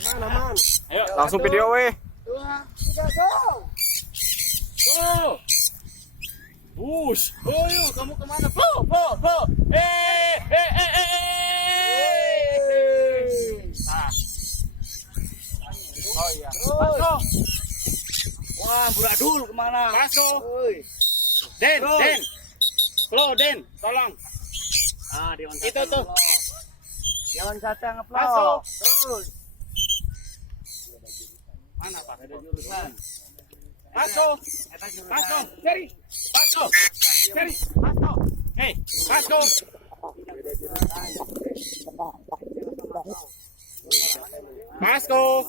Mana man? Ayo, Langsung video weh. 2, 3, go! go. Push. Oh, yuk, kamu kemana? Go. Nah. Oh iya. Masuk. Wah, buradul kemana? Masuk. Oi. Den. Terus. Slow, Den. Tolong. Ah, Dewan Itu tuh. Dewan Sata Masuk. ngeplok. Terus. Mana, Pak? Ada jurusan. Masuk. Eta jurusan. Masuk. Cari. Masuk. Cari. Masuk. Hei, masuk. Ada jurusan. Masuk.